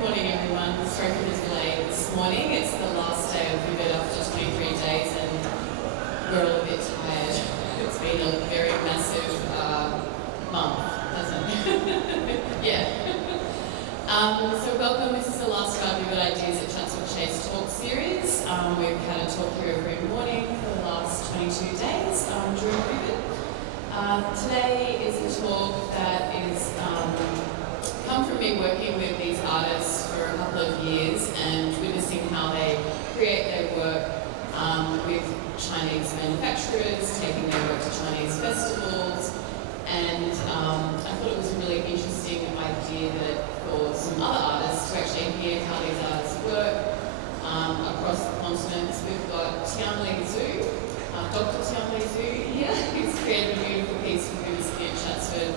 morning, everyone. Sorry for the delay this morning. It's the last day of Vivid after 23 days, and we're all a bit tired. It's been a very massive month, hasn't it? Yeah. So welcome. This is the last of our Vivid Ideas at Chatswood Chase talk series. We've had a talk here every morning for the last 22 days during Vivid. Today is a talk that is come from me working with these artists for a couple of years and witnessing how they create their work with Chinese manufacturers, taking their work to Chinese festivals, and I thought it was a really interesting idea that for some other artists to actually hear how these artists work across the continents. We've got Tianli, Dr. Tianli here, who's created a beautiful piece for BBC at Chatswood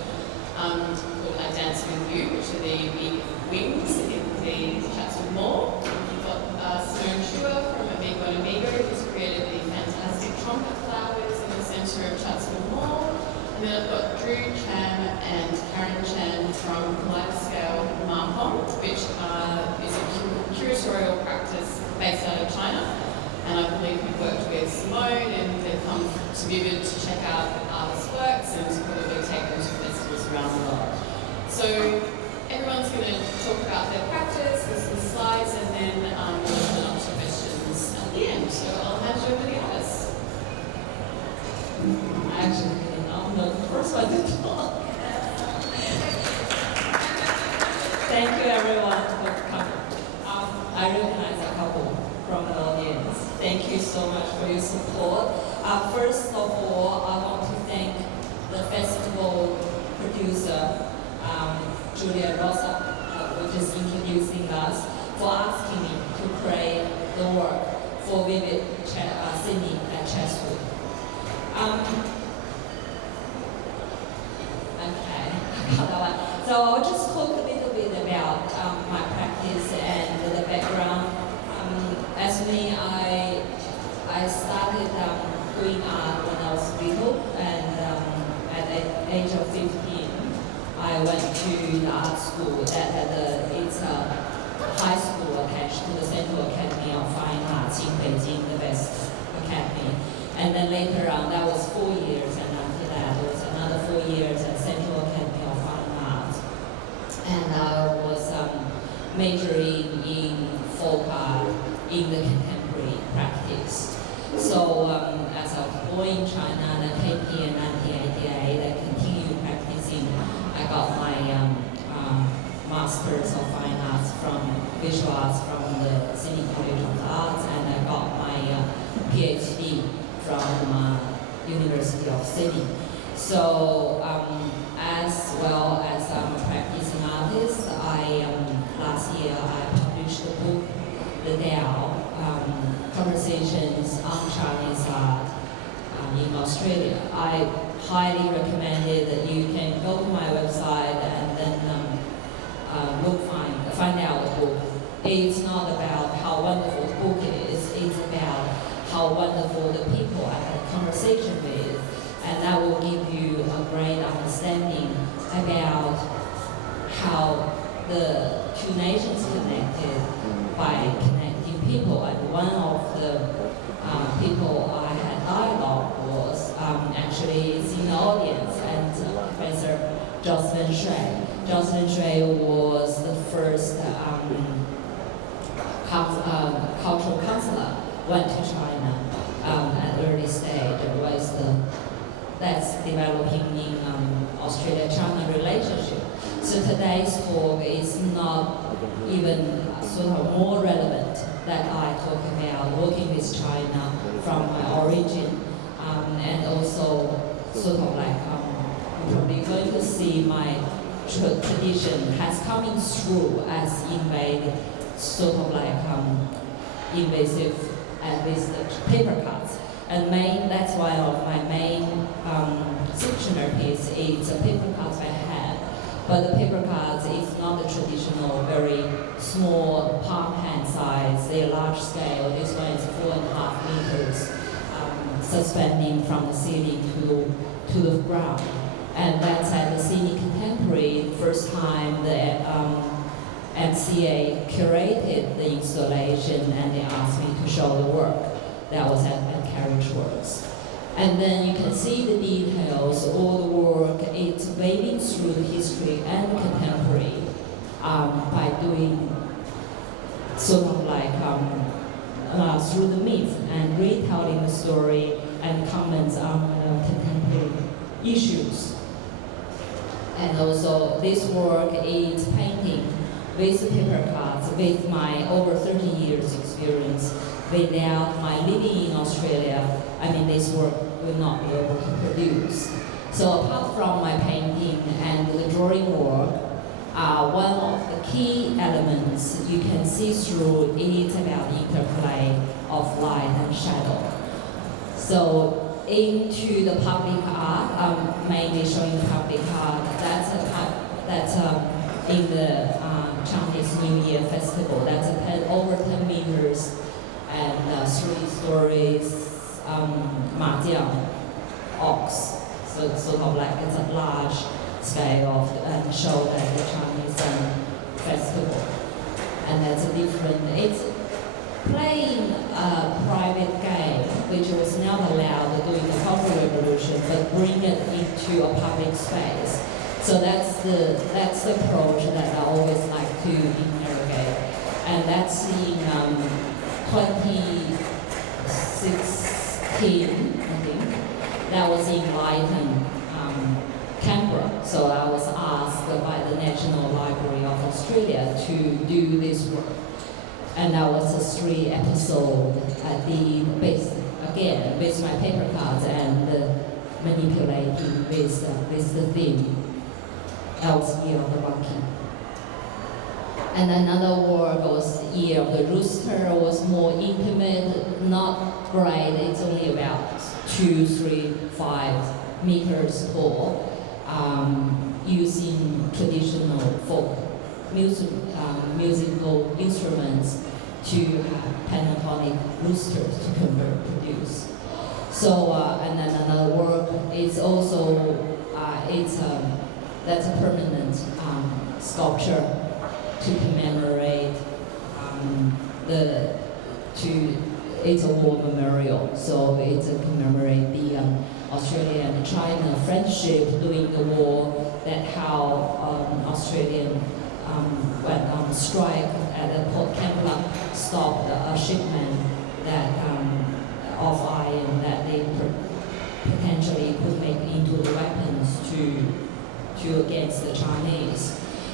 called I Dance With You, which are the big wings in the Chatswood Mall. We've got Simone Chua from Amigo, who's created the fantastic trumpet flowers in the centre of Chatswood Mall. And then I've got Drue, Chiam and Chen from Kaleidoscale Marcom, which is a curatorial practice based out of China. And I believe we've worked with Simone, and they've come to Vivid to check out artists' works and to probably take them to festivals around the world. So everyone's going to talk about their practice, there's some slides, and then we'll open up to questions at the end. So I'll hand you over to the artists. Actually, I'm the first one to talk. Thank you everyone for coming. I recognize a couple from the audience. Thank you so much for your support. First of all, I want to thank the festival producer, Julia Rosa, which is introducing us, for asking me to create the work for Vivid Sydney at Chatswood. So I'll just talk a little bit about my practice and the background. As me, I started doing art when I was little, and at the age of 15, I went to the art school. It's a high school attached to the Central Academy of Fine Arts in Beijing, the best academy. And then later on, that was 4 years, and after that, there was another 4 years at Central Academy of Fine Arts. And I was majoring in folk art in the contemporary practice. So as I was born in China and I came here in 1988, I continued practicing. I got my Masters of Fine Arts from Visual Arts from the Sydney College of the Arts, and I got my PhD from University of Sydney. So as well as I'm a practicing artist, last year I published a book, The Tao, Conversations on Chinese Art in Australia. I highly recommend it that you can go to my website and then find out the book. It's not about how wonderful the book is, it's about how wonderful the people I had a conversation with, and that will give you a great understanding about how the two nations connected by connecting people. And one of the people I had dialogue was actually is in the audience, and Professor Jocelyn Shui. Jocelyn Shui was the first cultural counselor, went to China at early stage, that's developing in Australia-China relationship. So today's talk is not even sort of more relevant that I talk about working with China from my origin, and also sort of like you're probably going to see my tradition has coming through as invasive, sort of like invasive, at least paper cuts. And that's one of my main sectional piece is a paper cuts I have. But the paper cuts is not the traditional, very small palm hand size. They're large scale. This one is 4.5 meters, suspending from the ceiling to the ground. And that's at the Sydney Contemporary, first time that MCA curated the installation and they asked me to show the work that was at Carriage Works. And then you can see the details, all the work, it's wading through the history and contemporary by doing sort of like through the myth and retelling the story and comments on contemporary issues. And also this work is painting with paper cards with my over 30 years experience. Without my living in Australia, I mean this work will not be able to produce. So apart from my painting and the drawing work, one of the key elements you can see through is about the interplay of light and shadow. So into the public art, I'm mainly showing the public art. That's in the Chinese New Year Festival. That's over 10 meters and 3 stories mahjiang ox. So sort of like it's a large scale of show at the Chinese festival. And that's a different, it's playing a private game, which was not allowed during the Cultural Revolution, but bring it into a public space. So that's the approach that I always like to interrogate. And that's in 2016, I think. That was in Lytton, Canberra. So I was asked by the National Library of Australia to do this work. And that was a 3 episode at the base, again, with my paper cards and manipulating with the theme. That was Year of the Monkey. And another work was Year of the Rooster, was more intimate, not great, it's only about 2, 3, 5 meters tall, using traditional folk musical instruments to pentatonic roosters to produce. So, and then another work is also, that's a permanent sculpture to commemorate it's a war memorial, so it's to commemorate the Australia and China friendship during the war, that how Australian went on strike at the Port Kembla, stopped a shipment that of iron that they potentially could make into the weapons to against the Chinese.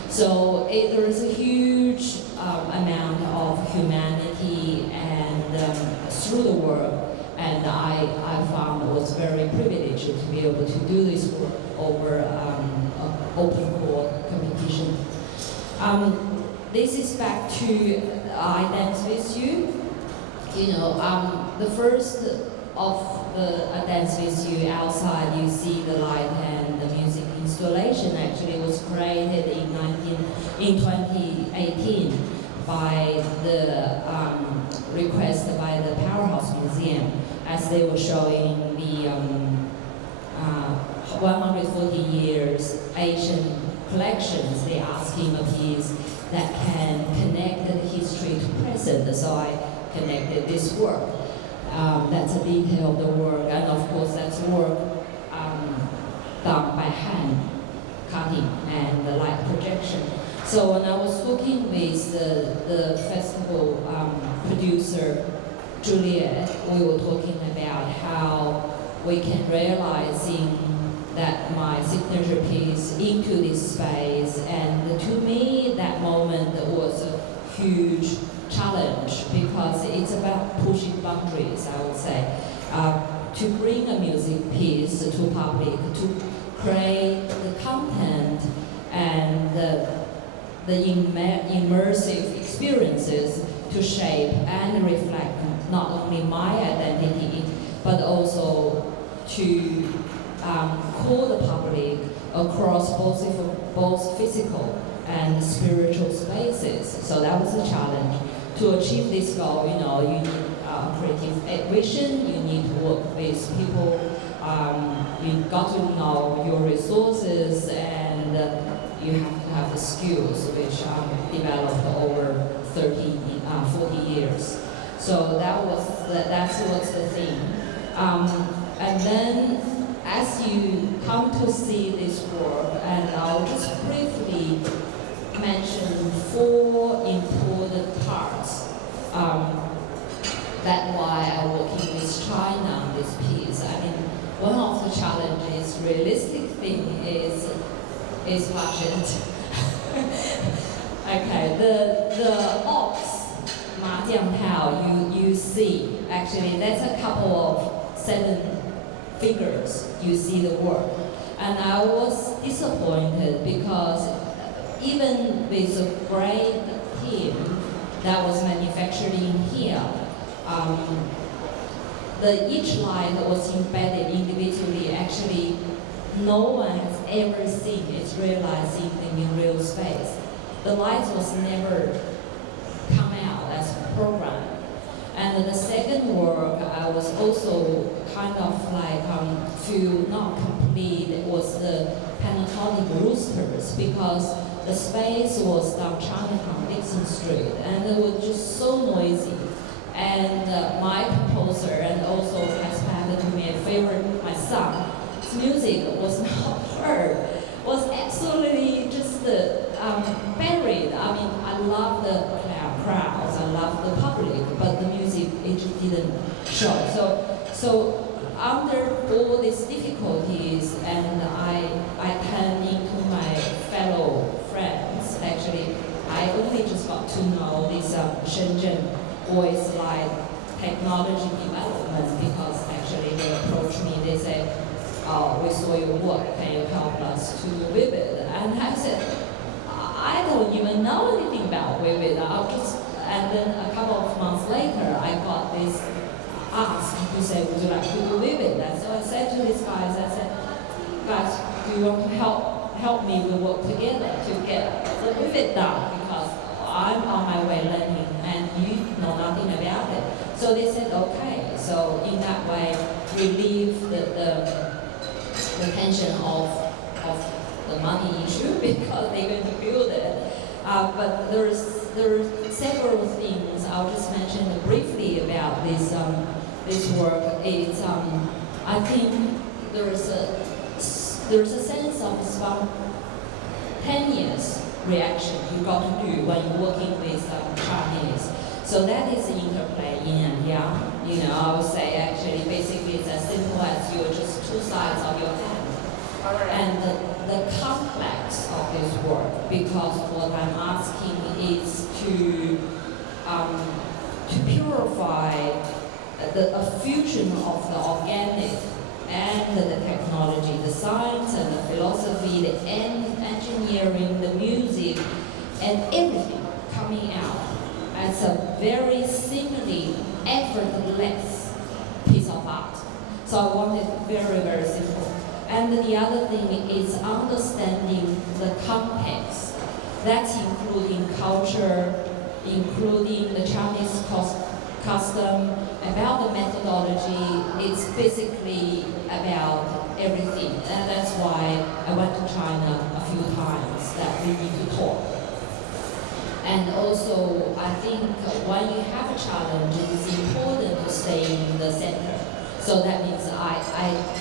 So there is a huge amount of humanity and through the work, and I found it was very privileged to be able to do this work over open court competition. This is back to I Dance With You. You know, the first of the I Dance With You outside, you see the light and the music installation actually was created in 2018 by the request by the Powerhouse Museum, as they were showing the 140 years Asian collections. They asked him a piece that can connect the history to present, so I connected this work. That's a detail of the work, and of course that's work done by hand cutting and the light projection. So when I was working with the festival producer, Juliet, we were talking about how we can realizing that my signature piece into this space, and to me that moment was a huge challenge because it's about pushing boundaries, I would say, to bring a music piece to public, to create the content and the immersive experiences to shape and reflect not only my identity, but also to call the public across both physical and spiritual spaces. So that was a challenge. To achieve this goal, you know, you need creative vision, you need to work with people, you've got to know your resources, and you have to have the skills which developed over 40 years. So that's what's the thing. And then as you come to see this work, and I'll just briefly mention 4 important parts. That's why I'm working with China on this piece. I mean, one of the challenges, realistic thing is budget. Okay, the ox, ma jiang tao, you see, actually that's a couple of 7 figures, you see the work. And I was disappointed because even with a great team that was manufactured in here, each light was embedded individually. Actually, no one has ever seen it realizing in real space. The light was never come out as programmed. And the second work, I was also kind of like feel not complete. It was the pentatonic roosters, because the space was down Chinatown, Dixon Street, and it was just so noisy. And my composer, and also has happened to me a favor, my son, his music was not heard, was absolutely just buried. I mean, I love the crowds, I love the public, but the music, it just didn't show. So under all these difficulties, and I turned into my fellow friends. Actually, I only just got to know this Shenzhen voice like technology development, because actually they approached me, they said, oh, we saw your work, can you help us to Vivid? And I said, I don't even know anything about Vivid. And then a couple of months later, I got this ask to say, would you like to do Vivid? And so I said to these guys, I said, guys, do you want to help me? We work together to get the Vivid done, because I'm on my way learning and you know nothing about it. So they said, okay. So in that way, relieve the tension of the money issue, because they're going to build it. But there are several things. I'll just mention briefly about this work. It's I think there's a sense of spontaneous reaction you got to do when you're working with Chinese. So that is the interplay yin and yang. You know, I would say actually basically it's as simple as you're just 2 sides of your hand. And the complex of this work, because what I'm asking is to purify a fusion of the organic and the technology, the science and the philosophy, the engineering, the music, and everything coming out as a very seemingly effortless piece of art. So I want it very, very simple. And the other thing is understanding the context. That's including culture, including the Chinese custom, about the methodology. It's basically about everything. And that's why I went to China a few times, that we need to talk. And also, I think when you have a challenge, it's important to stay in the center. So that means I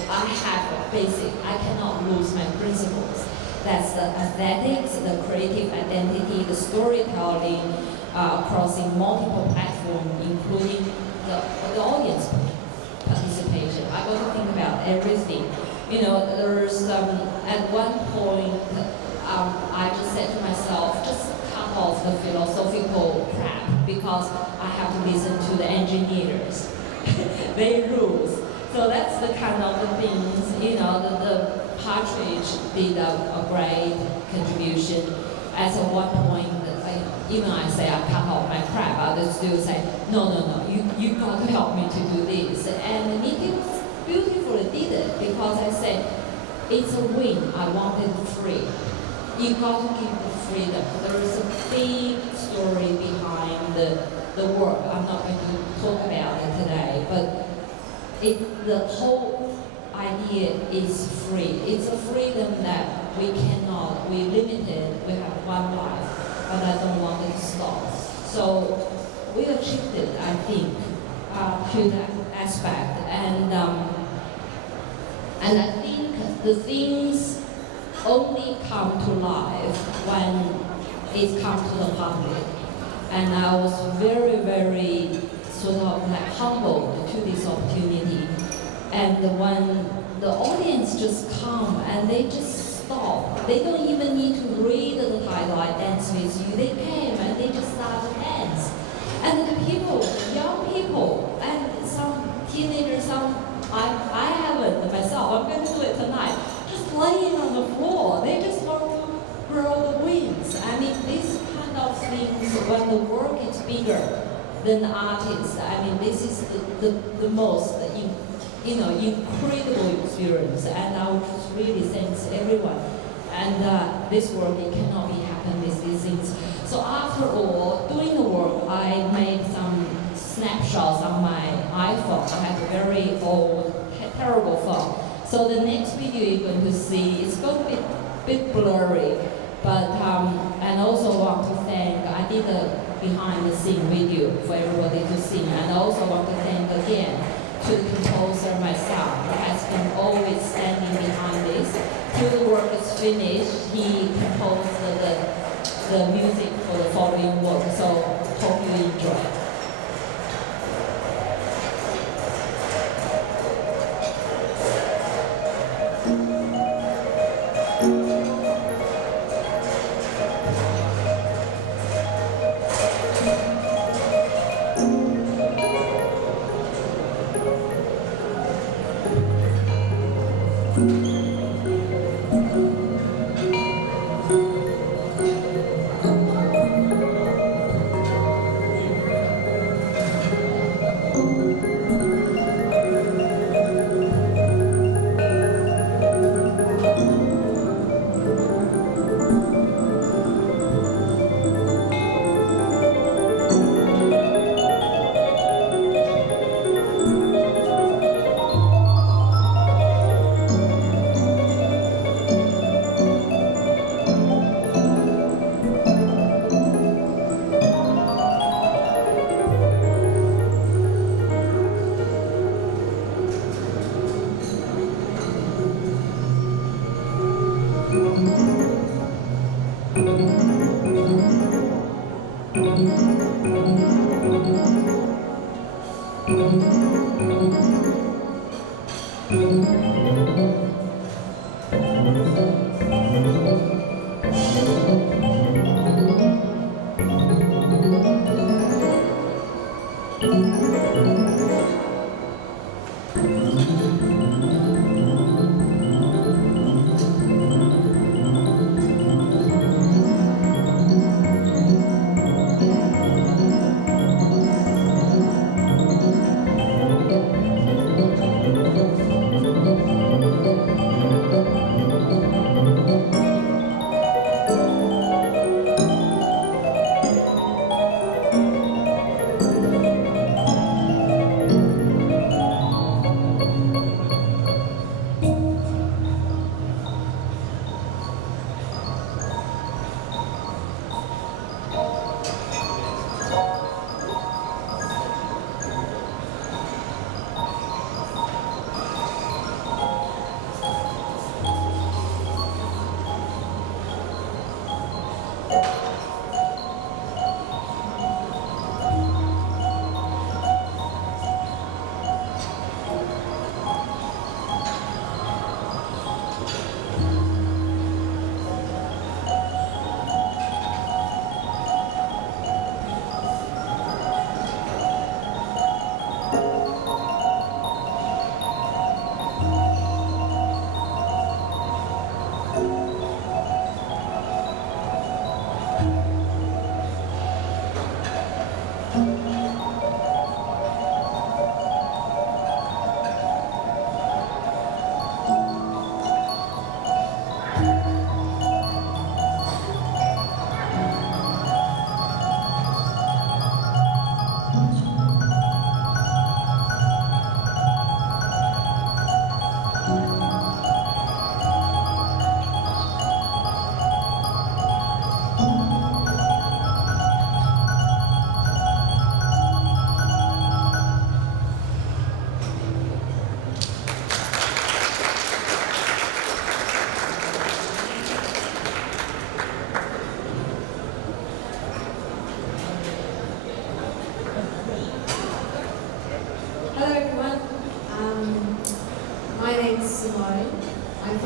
have a basic, I cannot lose my principles. That's the aesthetics, the creative identity, the storytelling, crossing multiple platforms, including the audience participation. I got to think about everything. You know, there's, at one point, I just said to myself, just cut off the philosophical crap, because I have to listen to the engineers. They rules. So that's the kind of the things, you know, the Partridge did a great contribution. At one point, even I say I cut off my crap, others still say, no, you got to help me to do this. And Nikki beautifully did it, because I said, it's a win, I want it free. You got to give the freedom. There is a big story behind the work. I'm not going to talk about it today, but the whole idea is free. It's a freedom that we cannot, we limited, we have one life, but I don't want it to stop. So we achieved it, I think, to that aspect. And I think the things only come to life when it comes to the public. And I was very, very sort of like humbled to this opportunity. And when the audience just come and they just stop, they don't even need to read the title, I dance with you. They came and they just started to dance. And the people, young people, and some teenagers, I haven't myself, I'm going to do it tonight, just laying on the floor. They just want to grow the wings. I mean, these kind of things, when the work is bigger than the artist, I mean, this is the most incredible experience. And I would just really thank everyone. And this work, it cannot be happen with these things. So after all, doing the work, I made some snapshots on my iPhone. I have a very old, terrible phone. So the next video you're going to see is going to be a bit blurry, but and also want to thank, I did a behind the scene video for everybody to see, and I also want to thank again to the composer myself, who has been always standing behind this. Till the work is finished, he composed the music for the following work, so hope you enjoy.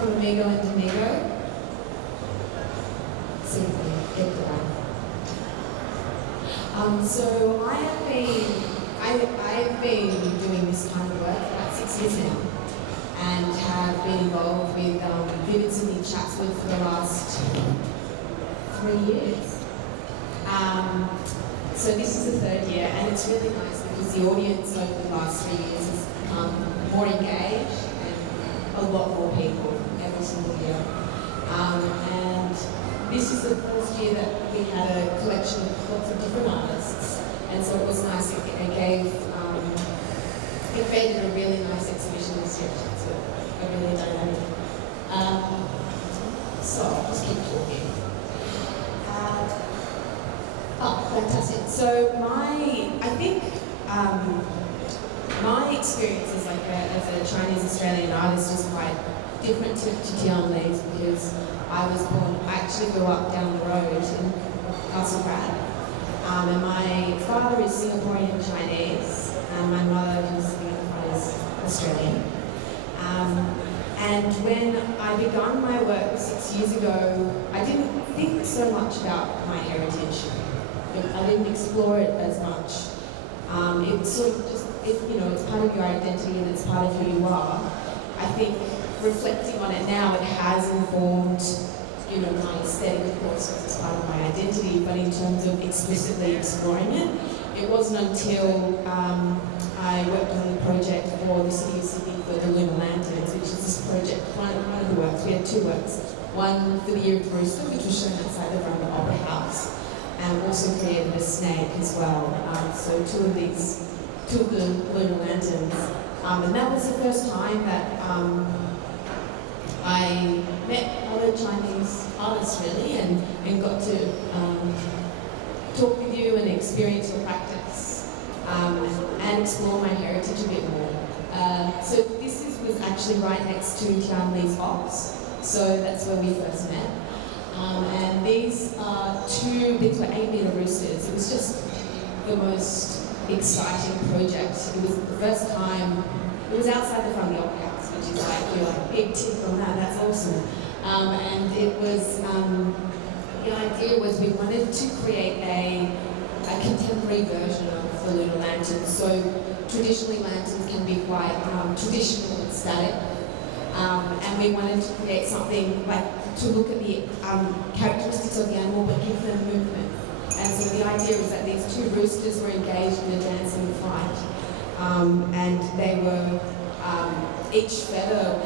from Amigo and Amigo. See if we get the one. So I've been doing this kind of work for about 6 years now, and have been involved with Vivid Sydney Chatswood for the last 3 years. So this is the third year, and it's really nice because the audience over the last 3 years has become more engaged and a lot more people every single year. And this is the first year that we had a collection of lots of different artists, and so it was nice. It created a really nice exhibition this year. So a really dynamic. So I'll just keep talking. Fantastic. So I think my experience as a Chinese Australian artist is quite different to Tianli's, because I actually grew up down the road in Castlebrad. And my father is Singaporean Chinese, and my mother is Australian. And when I began my work 6 years ago, I didn't think so much about my heritage. I didn't explore it as much. It's sort of just, it's part of your identity and it's part of who you are. I think reflecting on it now, it has informed, my aesthetic, of course, because it's part of my identity, but in terms of explicitly exploring it, it wasn't until I worked on the project for the City of Sydney for the Lunar Lanterns, which is this project, one of the works. We had two works. One for the Year of the Rooster, which was shown outside the Drue Opera House, and also created a snake as well. So two of the Lunar Lanterns. And that was the first time that I met other Chinese artists, really, and got to talk with you and experience your practice and explore my heritage a bit more. So this was actually right next to Tianli's box, so that's where we first met. And these were 8-meter roosters. It was just the most exciting project. It was the first time, it was outside the front of the Opera House, which is like, you're like, big tick on that, that's awesome. And it was, the idea was we wanted to create a contemporary version of the Lunar Lanterns. So traditionally lanterns can be quite traditional and static. And we wanted to create something to look at the characteristics of the animal but give them movement. And so the idea was that these two roosters were engaged in a dancing fight. And they were, each feather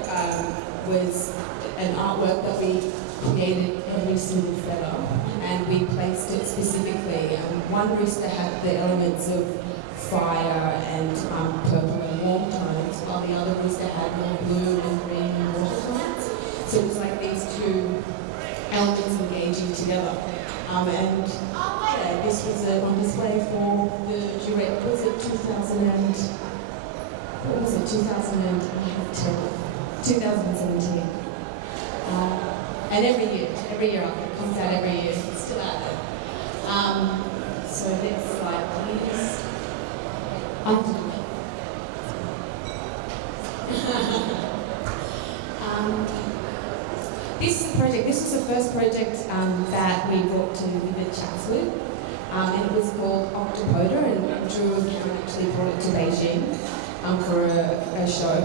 was an artwork that we created every single feather, and we placed it specifically. One rooster had the elements of fire and purple and warm tones, while the other rooster had more blue and green and water tones. So it was like these two elements engaging together. This was on display for the Drue, was it 2017. And every year it comes out every year, it's still out there. So next slide, please. This was the first project that we brought to Vivid Chatswood, and it was called Octopoda, and Drue actually brought it to Beijing for a show.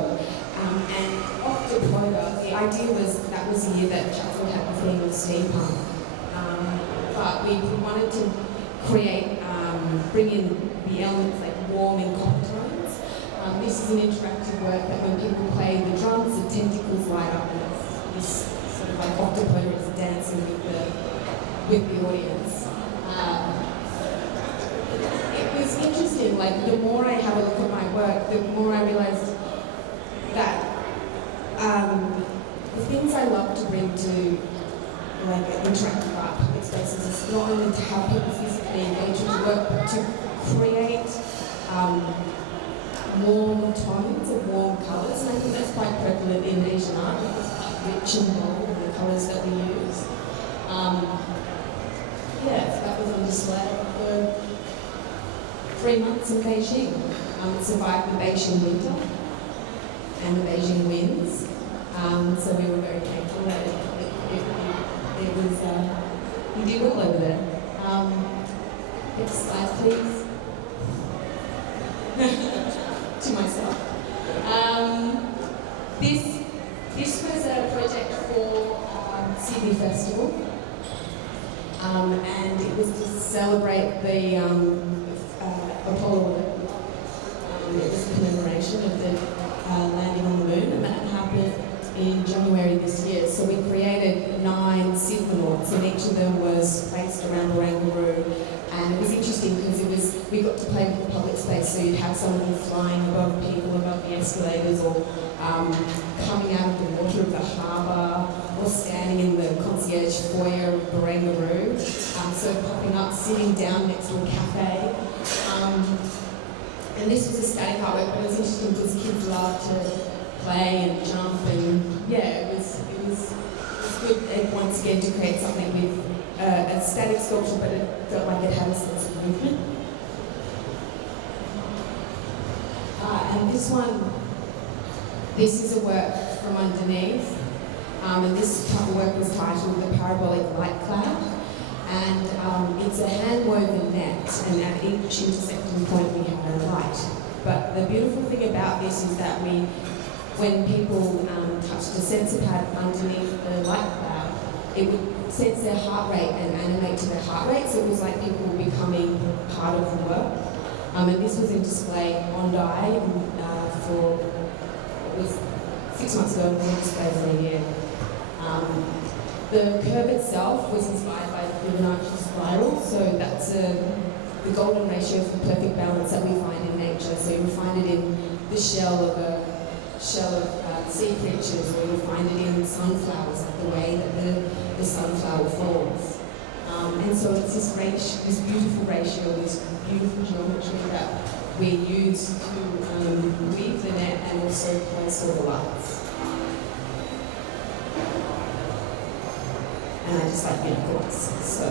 And Octopoda, the idea was that was the year that Chatswood had the theme of steampunk, but we wanted to create, bring in the elements like warm and copper tones. This is an interactive work that when people play the drums, the tentacles light up, and it's this sort of like Octopoda is dancing with the audience. It was interesting, like the more I have a look at my work, the more I realized that the things I love to bring to like interactive art public spaces is not only to have people physically engage with the work, but to create warm tones and warm colours, and I think that's quite prevalent in Asian art. It's quite rich and bold in the colours that we use. So that was on display for 3 months in Beijing. It survived the Beijing winter and the Beijing winds. So we were very thankful that it was, he did well over there. Next slide, please. To myself. This was a project for Sydney Festival, and it was to celebrate the Apollo 11. It was a commemoration of the landing on the moon, and that happened in January this year. So we created 9 Symphonauts, and each of them was placed around Barangaroo. And it was interesting because we got to play with the public space, so you'd have someone flying above people, above the escalators, or coming out of the water of the harbour, or standing in the concierge foyer of Barangaroo, so popping up, sitting down next to a cafe. And this was a static artwork, but it was interesting because kids loved to play and jump, and yeah, it was good once again to create something with a static sculpture, but it felt like it had a sense of movement. And this is a work from underneath, and this work was titled The Parabolic Light Cloud, and it's a hand-woven net, and at each intersecting point we have a light. But the beautiful thing about this is that when people touched a sensor pad underneath the light cloud, it would sense their heart rate and animate to their heart rate, so it was like people were becoming part of the work. And this was in display on Drue for, it was 6 months ago, we displayed for a year. The curve itself was inspired by the Fibonacci spiral, so that's the golden ratio for perfect balance that we find in nature. So you find it in the shell of sea creatures, or you'll find it in sunflowers, like the way that the sunflower forms. And so it's this beautiful ratio, this beautiful geometry that we use to weave the net and also place all the lights. And I just like unicorns, so.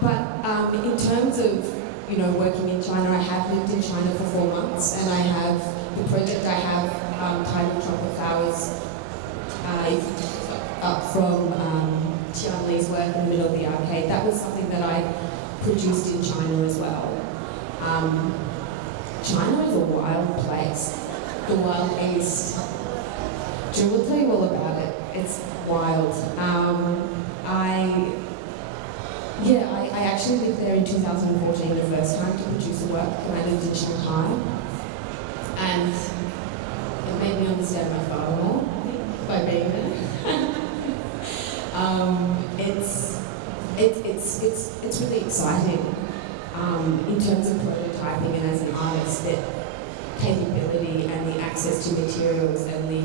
But in terms of working in China, I have lived in China for 4 months, and I have the project I have titled Trumpet Flowers up from Tianli's work in the middle of the arcade. That was something that I produced in China as well. China is a wild place, the Wild East. Drue will tell you all about it. It's wild. I actually lived there in 2014 the first time to produce the work, and I lived in Shanghai. And it made me understand my father more, I think, by being there. It's really exciting in terms of prototyping, and as an artist, that capability and the access to materials and the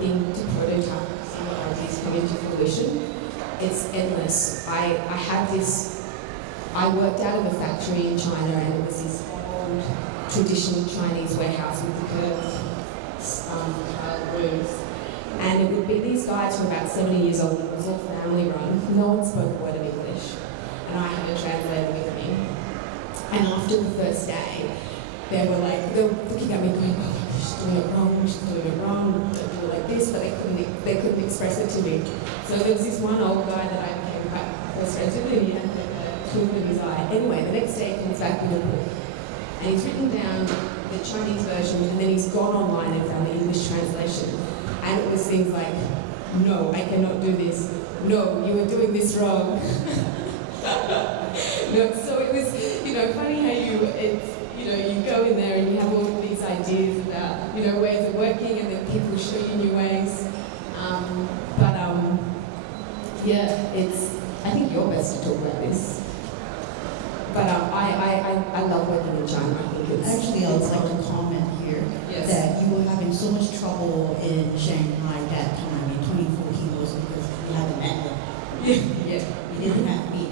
thing to prototype, see what ideas come into fruition. It's endless. I worked out of a factory in China, and it was this old traditional Chinese warehouse with the curved tiled roofs. And it would be these guys who were about 70 years old, and it was all family run. No one spoke a word of English, and I had a translator with me. And after the first day, they were looking at me going, oh, she's doing it wrong, she's doing it wrong, don't do it like this, but they couldn't express it to me. So there was this one old guy that I became quite close friends with, and he had a twinkle in his eye. Anyway, the next day he comes back with a book, and he's written down the Chinese version, and then he's gone online and found the English translation. And it was things like, no, I cannot do this. No, you are doing this wrong. So it was, funny how you go in there and you have all of these ideas about, ways of working, and then people show you new ways. I think you're best to talk about this. But I love working in China. I think it's... Actually, I would like to comment here that you were having so much trouble in Shanghai that time in 2014 was because you haven't met them. Yeah. You didn't have me.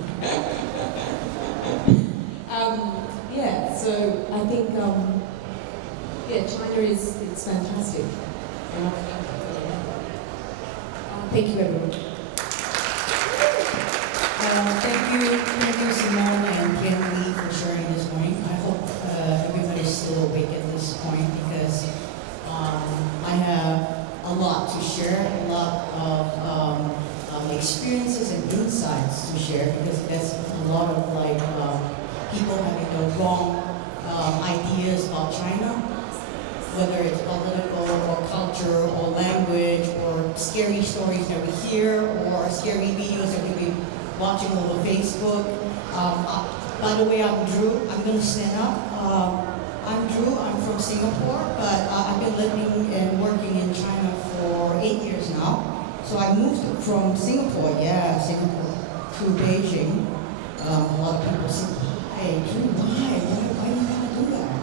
So I think, China it's fantastic. Thank you, everyone. Thank you, Simone and Tianli for sharing this morning. I hope everybody's still awake at this point. lot to share, a lot of experiences and insights to share, because there's a lot of like people having the wrong ideas about China, whether it's political or culture or language or scary stories that we hear or scary videos that we've been watching over Facebook. By the way, I'm Drue. I'm going to stand up. I'm Drue. I'm from Singapore, but I've been living and working in China for 8 years now. So I moved from Singapore, Singapore, to Beijing. A lot of people say, hey, Drue, why do you want to do that?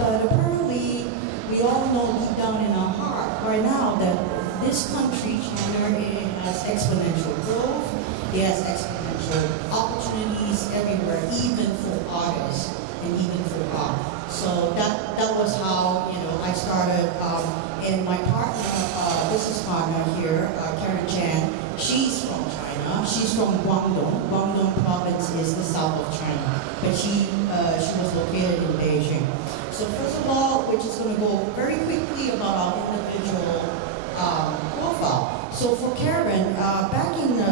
But apparently, we all know deep down in our heart right now that this country, China, it has exponential growth. It has exponential opportunities everywhere, even for artists and even for art. So that was how I started. And my partner, business partner here, Karen Chan, she's from China. She's from Guangdong. Guangdong province is the south of China, but she was located in Beijing. So first of all, we're just going to go very quickly about our individual profile. So for Karen, back in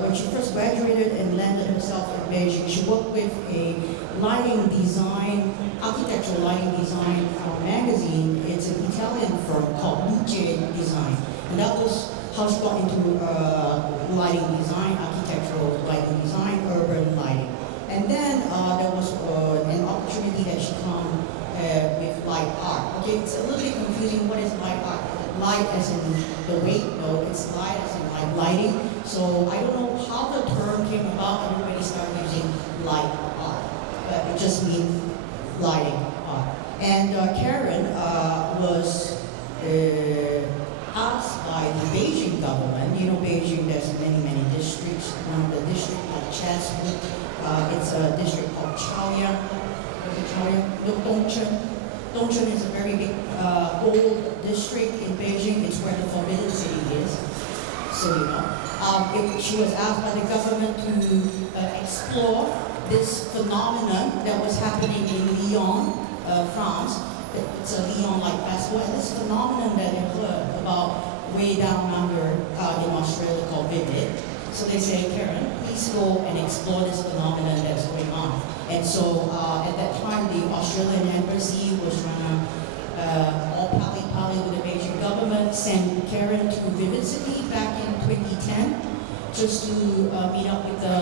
when she first graduated and landed herself in Beijing, she worked with a lighting design, architectural lighting design magazine. It's an Italian firm called Design, and that was how she got into lighting design, architectural lighting design, urban lighting. And then there was an opportunity that she come with light art. Okay, it's a little bit confusing. What is light art? Light as in the weight? No, it's light as in like lighting. So I don't know how the term came about. Everybody started using light art, but it just means lighting art. And Karen was asked by the Beijing government. You know, Beijing, there's many districts. One of the districts like Chatswood. It's a district called Chiam. Dongchen is a very big old district in Beijing. It's where the Forbidden City is. So you know, she was asked by the government to explore this phenomenon that was happening in Lyon, France. It's a Lyon-like festival, and this phenomenon that they heard about way down under in Australia called Vivid. So they say, Karen, please go and explore this phenomenon that's going on. And so at that time, the Australian embassy was trying to all pally with the Beijing government, send Karen to Vivid City back in 2010, just to meet up with the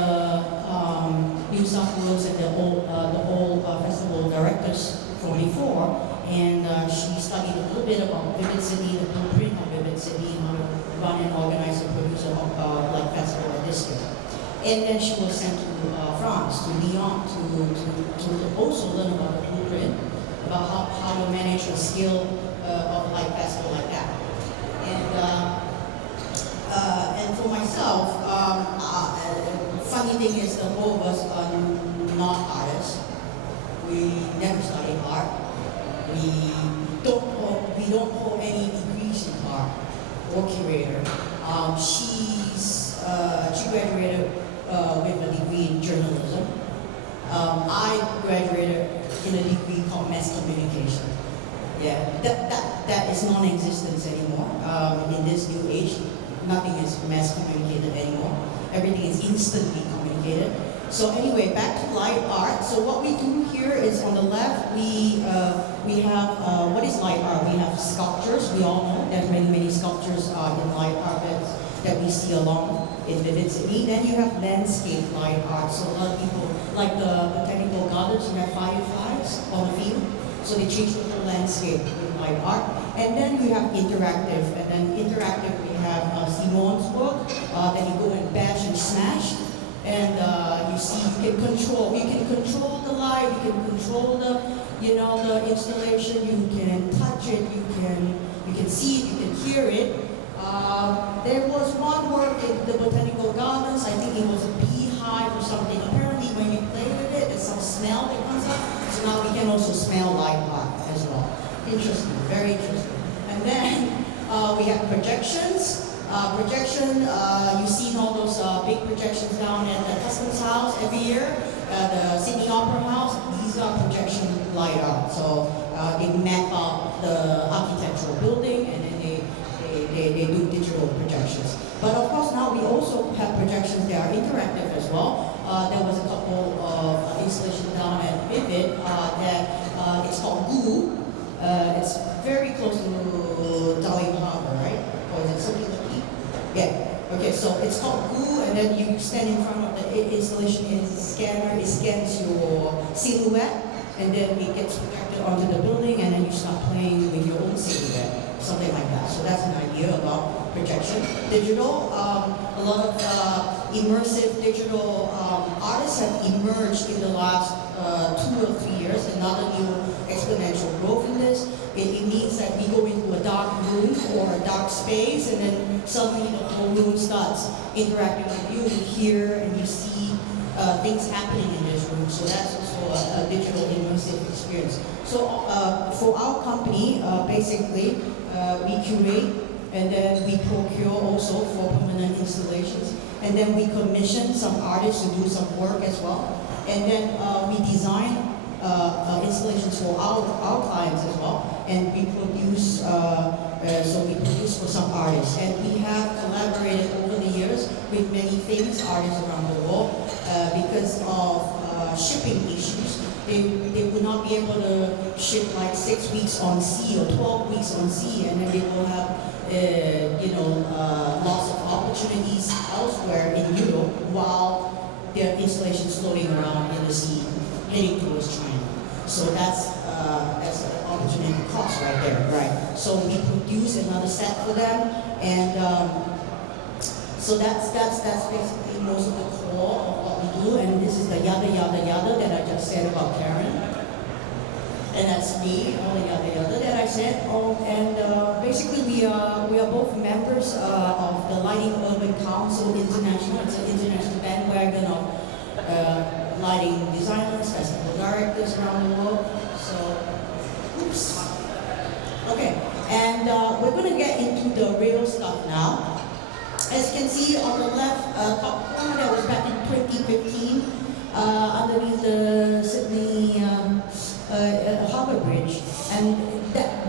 New South Wales and the whole festival directors from before. And she studied a little bit about Vivid City, the blueprint of Vivid City, how to run and organize and produce a like festival or district. And then she was sent to France, to Lyon, to also learn about the blueprint, about how to manage a scale of like festival like that. And for myself, funny thing is the both of us are not artists. We never studied art. We don't hold any degrees in art or curator. She graduated with a degree in journalism. I graduated in a degree called mass communication. Yeah, that is non-existent anymore. In this new age, nothing is mass communicated anymore. Everything is instantly communicated. So anyway, back to light art. So what we do here is on the left, we have, what is light art? We have sculptures. We all know there's many sculptures in light art that we see along in Vivid City. Then you have landscape light art. So a lot of people, like the botanical gardens, you have fireflies on the field. So they change the whole landscape with light art. And then we have interactive. And then interactive, we have Simone's work that you go and bash and smash. And you see, you can control the light, you can control the installation, you can touch it, you can see it, you can hear it. There was one work in the botanical gardens, I think it was a beehive or something. Apparently when you play with it, there's some smell that comes up. So now we can also smell light art as well. Interesting, very interesting. And then we have projections. You've seen all those big projections down at the Customs House every year, the Sydney Opera House. These are projection light art. So they map out the architectural building, and then they projections. But of course now we also have projections that are interactive as well. There was a couple of installations down at Vivid that it's called Gu. It's very close to Dali Harbor, right? Or is it something like that? Yeah. Okay, so it's called Gu, and then you stand in front of the installation in scanner. It scans your silhouette, and then it gets projected onto the building, and then you start playing with your own silhouette, something like that. So that's an idea about projection. Digital, a lot of immersive digital artists have emerged in the last 2 or 3 years. Another new exponential growth in this. It means that we go into a dark room or a dark space, and then suddenly the whole room starts interacting with you. You hear and you see things happening in this room. So that's also a digital immersive experience. So for our company, basically, we curate, and then we procure also for permanent installations, and then we commission some artists to do some work as well, and then we design installations for our clients as well, and we produce. So we produce for some artists, and we have collaborated over the years with many famous artists around the world because of shipping issues. They would not be able to ship like 6 weeks on sea or 12 weeks on sea, and then they will have lots of opportunities elsewhere in Europe while their installation is floating around in the sea, heading towards China. So that's an opportunity cost right there, right? So we produce another set for them, and so that's basically most of the core of what we do. And this is the yada yada yada that I just said about Karen, and that's me, all the yada yada that I said. Oh, and basically we are both members of the Lighting Urban Council International. It's an international bandwagon of lighting designers, festival directors around the world. So, oops. Okay, and we're going to get into the real stuff now. As you can see on the left top corner, that was back in 2015, underneath the Sydney Harbour Bridge. And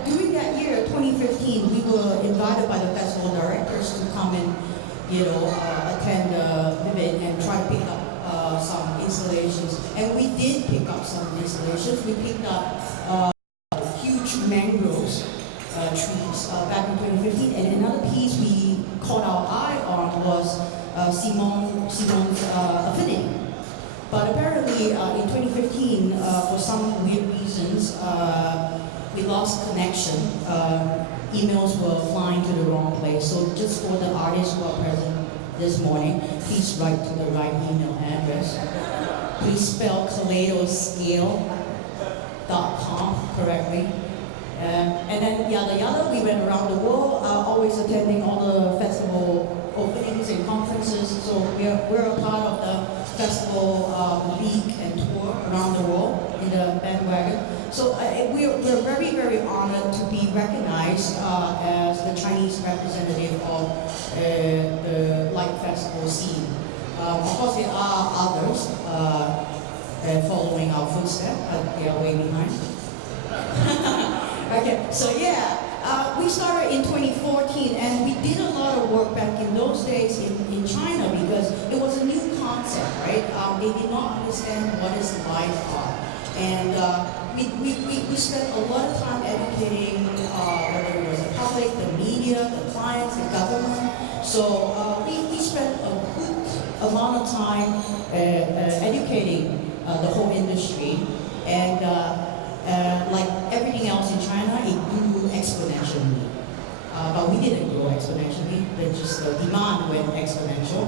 during that year, 2015, we were invited by the festival directors to come and, attend Vivid and try to pick up some installations, and we did pick up some installations. We picked up huge mangroves trees back in 2015, and another piece we caught our eye on was Simone's affinity. But apparently in 2015, for some weird reasons, we lost connection. Emails were flying to the wrong place. So just for the artists who are present this morning, please write to the right email address. Please spell kaleidoscale.com correctly. And then yada yada, we went around the world, always attending all the festival openings and conferences. So we're a part of the festival league and tour around the world in the bandwagon. So we're very, very honored to be recognized as the Chinese representative of the light festival scene. Of course, there are others following our footsteps, but they are way behind. Okay, so yeah, we started in 2014, and we did a lot of work back in those days in China because it was a new concept, right? They did not understand what is live art. And we spent a lot of time educating, whether it was the public, the media, the clients, the government. So we spent a good amount of time educating the whole industry. And like everything else in China, it grew exponentially. But we didn't grow exponentially, but just the demand went exponential.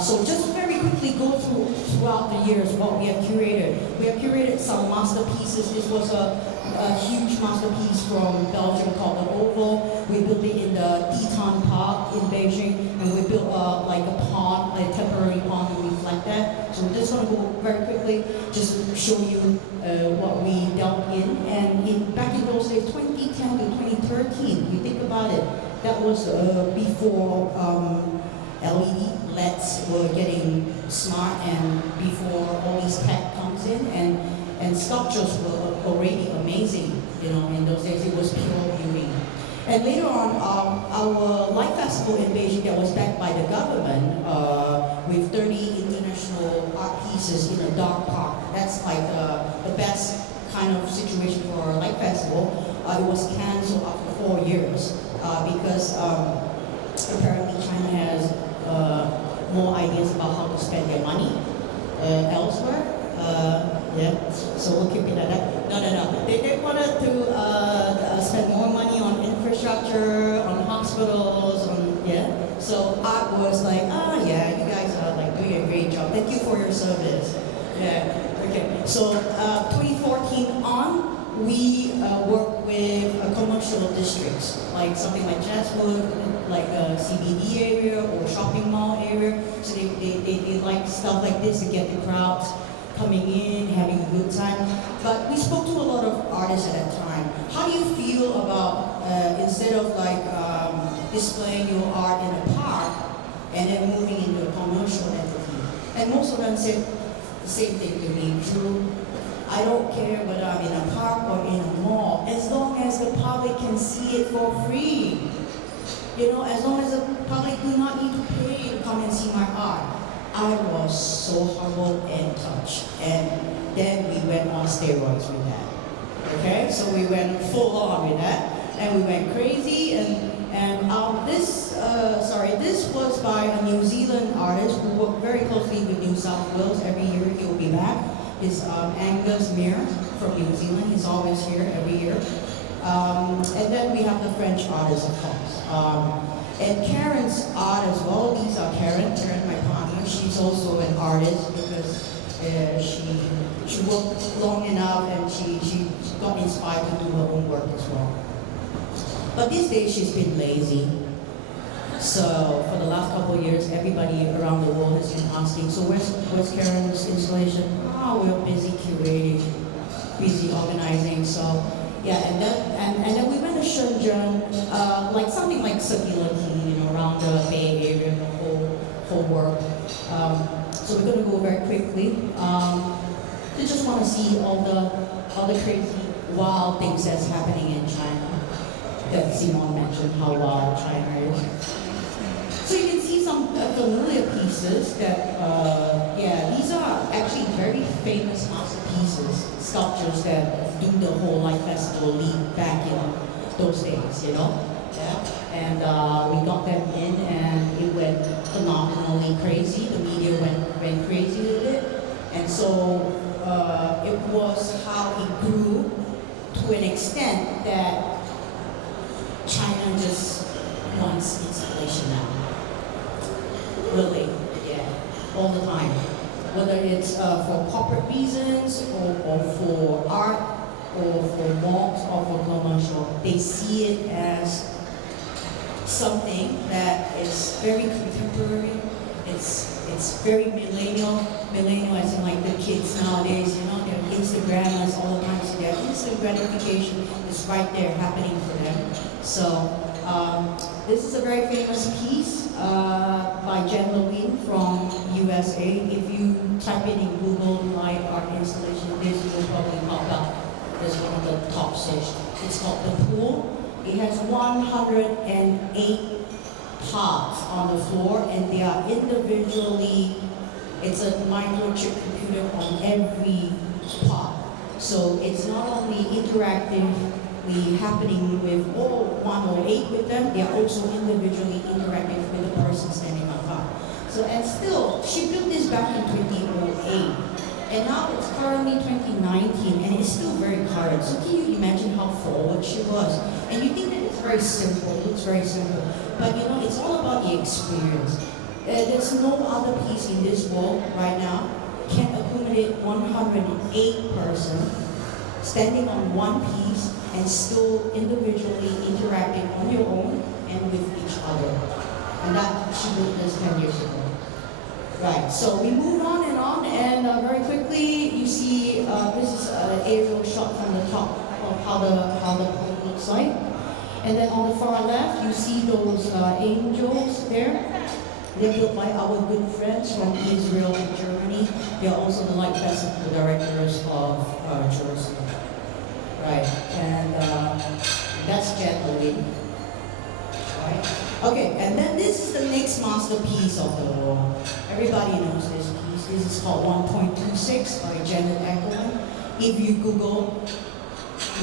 So just very quickly go throughout the years what we have curated. We have curated some masterpieces. This was a huge masterpiece from Belgium called the Oval. We built it in the Ditan Park in Beijing, and we built like a pond, a temporary pond to reflect that. So I'm just going to go very quickly, just to show you what we dealt in. And back in those days, 2010 to 2013, you think about it, that was before LED LEDs were getting smart, and before all these tech comes in, and sculptures were already amazing. In those days it was pure beauty. And later on, our light festival festival in Beijing that was backed by the government with 30 international art pieces in a dark park. That's like the best kind of situation for a light festival. It was cancelled after 4 years because apparently China has more ideas about how to spend their money elsewhere. Yeah, so we'll keep it at that. No. They wanted to spend more money on infrastructure, on hospitals, yeah. So art was like, yeah, you guys are like doing a great job. Thank you for your service. Yeah. Okay. So 2014 on, we work with commercial districts, like something like Chatswood, like a CBD area or shopping mall area. So they like stuff like this to get the crowds coming in, having a good time. But we spoke to a lot of artists at that time. How do you feel about instead of like displaying your art in a park and then moving into a commercial entity? And most of them said the same thing to me, Drue. I don't care whether I'm in a park or in a mall, as long as the public can see it for free. You know, as long as the public do not need to pay to come and see my art. I was so humbled and touched. And then we went on steroids with that. Okay, so we went full on with that, and we went crazy. And this was by a New Zealand artist who worked very closely with New South Wales. Every year he will be back. Is Angus Meir from New Zealand. He's always here every year. And then we have the French artists, of course. And Karen's art as well. These are Karen, my partner. She's also an artist because she worked long enough and she got inspired to do her own work as well. But these days she's been lazy. So for the last couple of years, everybody around the world has been asking, so where's Karen's installation? We're busy curating, busy organizing. So yeah, and then we went to Shenzhen, like something like circular key, around the Bay Area, the whole world. So we're going to go very quickly. You just want to see all the crazy, wild things that's happening in China. That Simone mentioned how wild China is. So you can see some familiar pieces that, these are actually very famous masterpieces, sculptures that do the whole Light Festival lead back in those days, Yeah. And we got them in and it went phenomenally crazy. The media went crazy with it. And so it was how it grew to an extent that China just wants installation now. Really, yeah, all the time. Whether it's for corporate reasons or for art or for malls or for commercial, they see it as something that is very contemporary. It's very millennial as in like the kids nowadays, they're Instagrammers all the time, so their instant gratification is right there happening for them. So this is a very famous piece by Jen Lewin from USA. If you type it in Google light art installation, this will probably pop up as one of the top search. It's called The Pool. It has 108 parts on the floor, and they are individually, it's a microchip computer on every part. So it's not only interactively happening with all 108 with them, they are also individually interacting with the person standing on top. So, and still, she built this back in 2008. And now it's currently 2019, and it's still very current. So can you imagine how forward she was? And you think that it's very simple, it looks very simple. But it's all about the experience. There's no other piece in this world right now can accommodate 108 persons standing on one piece and still individually interacting on your own and with each other. And that she built this 10 years ago. Right, so we move on, and very quickly you see this is an aerial shot from the top of how the pole looks like. And then on the far left, you see those angels there. They're built by our good friends from Israel and Germany. They are also the Light Festival directors of Jerusalem. Right, and that's Jen Lewin. Right. Okay, and then this is the next masterpiece of the wall. Everybody knows this piece. This is called 1.26 by Janet Ackerman. If you Google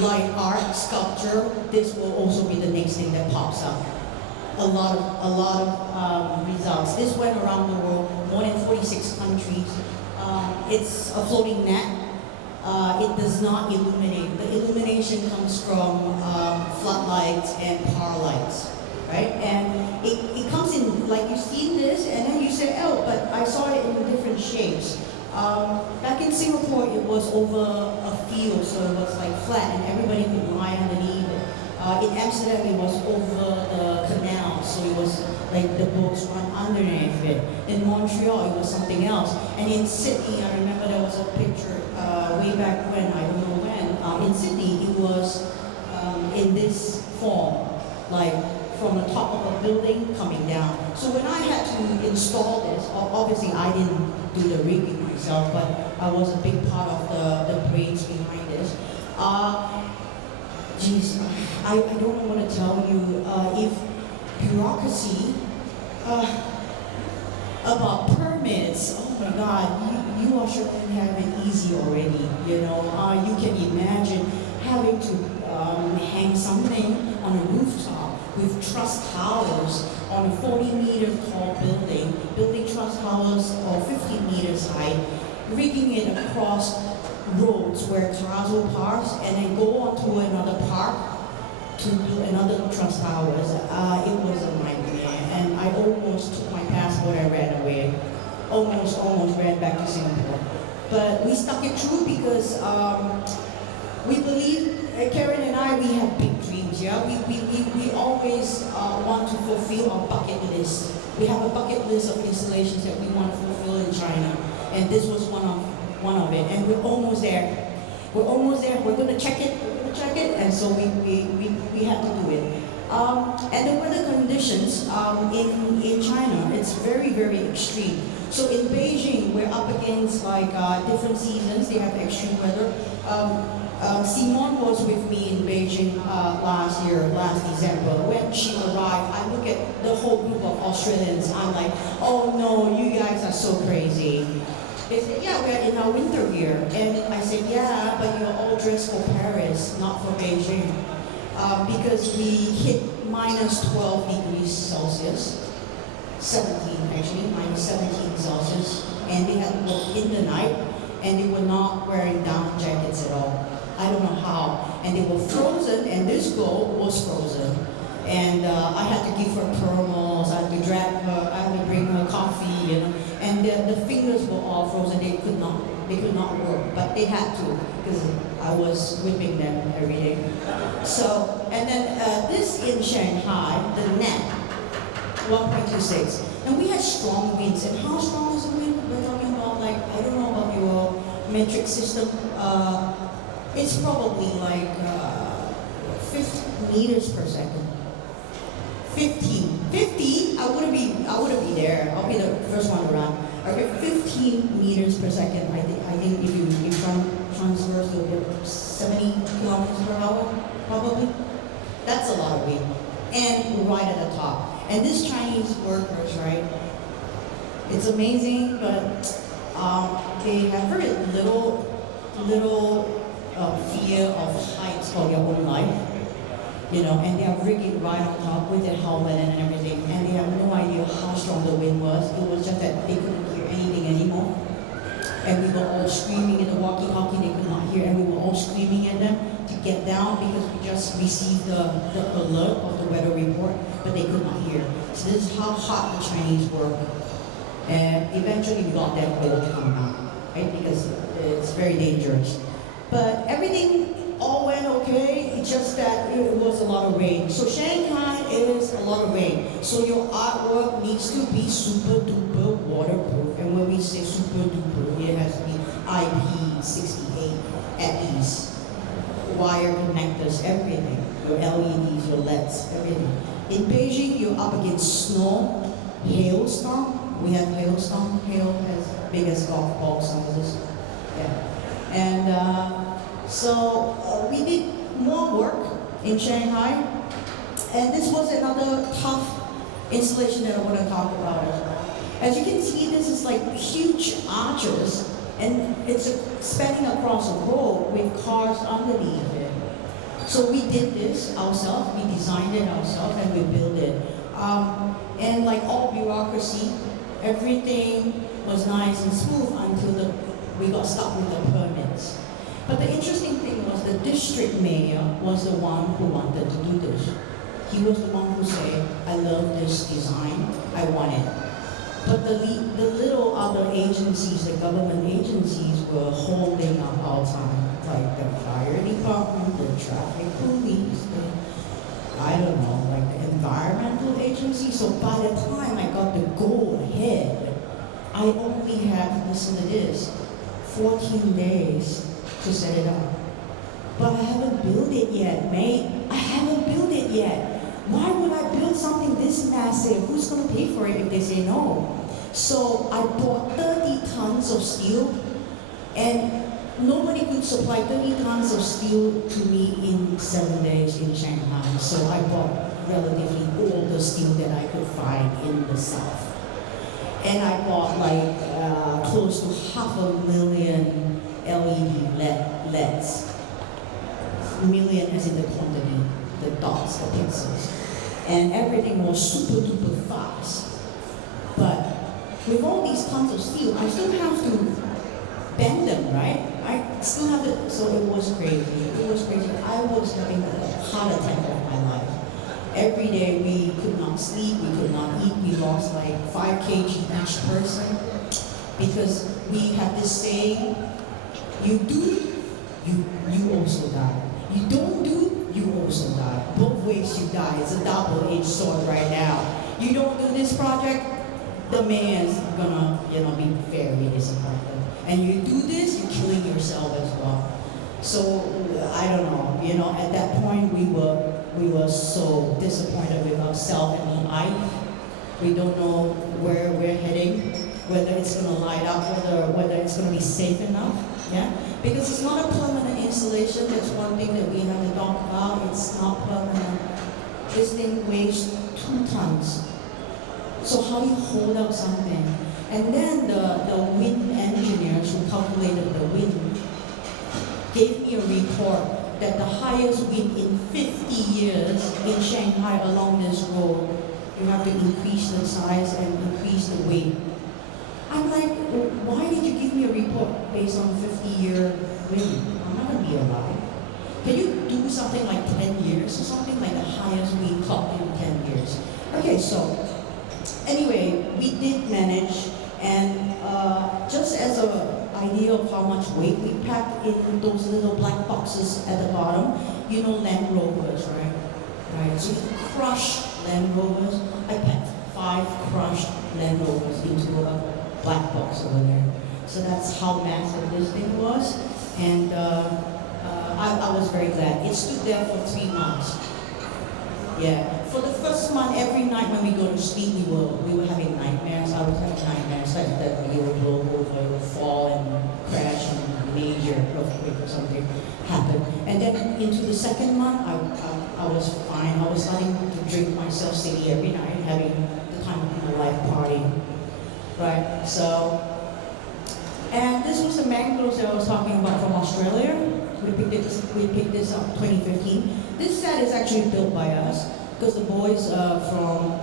light art sculpture, this will also be the next thing that pops up. A lot of results. This went around the world, more than 46 countries. It's a floating net. It does not illuminate. The illumination comes from floodlights and power lights, right? And it comes in, like you've seen this, and then you say, oh, but I saw it in different shapes. Back in Singapore, it was over a field, so it was like flat, and everybody could lie underneath it. In Amsterdam, it was over the canal, so it was like the boats run underneath it. In Montreal, it was something else. And in Sydney, I remember there was a picture way back when, I don't know when. In Sydney, it was in this form, like from the top of a building coming down. So when I had to install this, obviously I didn't do the rigging myself, but I was a big part of the brains behind this. Geez, I don't want to tell you if bureaucracy about permits. Oh my God, you Australians have it easy already. You know, you can imagine having to hang something on a rooftop with truss towers on a 40-meter tall building truss towers or 15 meters high, rigging it across roads where cars will pass, and then go on to another park to do another truss towers. It was a nightmare, and I almost took my passport and ran away. Almost ran back to Singapore. But we stuck it through because we believe, Karen and I, we have big dreams, yeah? We always want to fulfill our bucket list. We have a bucket list of installations that we want to fulfill in China, and this was one of it, and we're almost there. We're almost there. We're going to check it. And so we had to do it. And the weather conditions in China, it's very, very extreme. So in Beijing, we're up against like different seasons. They have extreme weather. Simone was with me in Beijing last December. When she arrived, I look at the whole group of Australians. I'm like, oh no, you guys are so crazy. They said, yeah, we're in our winter gear. And I said, yeah, but you're all dressed for Paris, not for Beijing. Because we hit minus 12 degrees Celsius, 17 actually, minus 17 Celsius. And they had to work in the night, and they were not wearing down jackets at all. I don't know how. And they were frozen, and this girl was frozen. And I had to give her thermals, I had to drag her, I had to bring her coffee, you know. And the fingers were all frozen. They could not work, but they had to because I was whipping them every day. So, and then this in Shanghai, the net, 1.26, and we had strong winds. And how strong is the wind? We're talking about like, I don't know about your metric system. It's probably like 50 meters per second. 50, I wouldn't be there. I'll be the first one around. Okay, 15 meters per second. I think if you transverse, you'll get 70 kilometers per hour, probably. That's a lot of wind. And right at the top. And these Chinese workers, right? It's amazing, but they have very little fear of heights for their own life. You know, and they are rigging right on top with their helmet and everything, and they have no idea how strong the wind was. It was just that they couldn't hear anything anymore. And we were all screaming in the walkie-talkie, they could not hear, and we were all screaming at them to get down because we just received the alert of the weather report, but they could not hear. So this is how hot the Chinese work. And eventually we got them all to come out, right? Because it's very dangerous. But everything all went okay, it's just that it was a lot of rain. So Shanghai is a lot of rain. So your artwork needs to be super duper waterproof. And when we say super duper, it has to be IP68 at least. Wire connectors, everything. Your LEDs, your LEDs, everything. In Beijing, you're up against snow, hailstorm. We have hailstorm, hail as big as golf ball sizes. Yeah. And so we did more work in Shanghai, and this was another tough installation that I want to talk about as well. As you can see, this is like huge arches, and it's spanning across a road with cars underneath it. So we did this ourselves, we designed it ourselves, and we built it. And like all bureaucracy, everything was nice and smooth until we got stuck with the permits. But the interesting thing was the district mayor was the one who wanted to do this. He was the one who said, I love this design, I want it. But the little other agencies, the government agencies, were holding up our time, like the fire department, the traffic police, I don't know, like the environmental agency. So by the time I got the go ahead, I only had, listen to this, 14 days to set it up. But I haven't built it yet, mate. I haven't built it yet. Why would I build something this massive? Who's gonna pay for it if they say no? So I bought 30 tons of steel, and nobody could supply 30 tons of steel to me in 7 days in Shanghai. So I bought relatively all the steel that I could find in the south. And I bought like close to 500,000 LED LEDs. Million as in the quantity, the dots, the pixels. And everything was super duper fast. But with all these tons of steel, I still have to bend them, right? I still have to, so it was crazy. It was crazy. I was having a heart attack of my life. Every day we could not sleep, we could not eat. We lost like 5 kg each person because we have this saying, you do, you also die. You don't do, you also die. Both ways you die. It's a double-edged sword right now. You don't do this project, the mayor's gonna, be very disappointed. And you do this, you're killing yourself as well. So I don't know. At that point we were so disappointed with ourselves and life. We don't know where we're heading, whether it's gonna light up, whether it's gonna be safe enough. Yeah, because it's not a permanent installation. That's one thing that we have to talk about. It's not permanent. This thing weighs 2 tons. So how do you hold up something? And then the wind engineers who calculated the wind gave me a report that the highest wind in 50 years in Shanghai along this road, you have to increase the size and increase the weight. I'm like, why did you give me a report based on 50-year wind? I'm not gonna be alive. Can you do something like 10 years or something like the highest wind clocked in 10 years? Okay, so anyway, we did manage, and just as an idea of how much weight we packed in those little black boxes at the bottom, Land Rovers, right? Right, so you crush Land Rovers. I packed 5 crushed Land Rovers into a black box over there. So that's how massive this thing was. And I was very glad. It stood there for 3 months. Yeah. For the first month, every night when we go to sleep, we were having nightmares. I was having nightmares like that we will blow over, it will fall and crash and a major earthquake or something happen. And then into the second month, I was fine. I was starting to drink myself silly every night, having the time of my life party. Right, so, and this was the mangroves that I was talking about from Australia. We picked this up 2015. This set is actually built by us because the boys from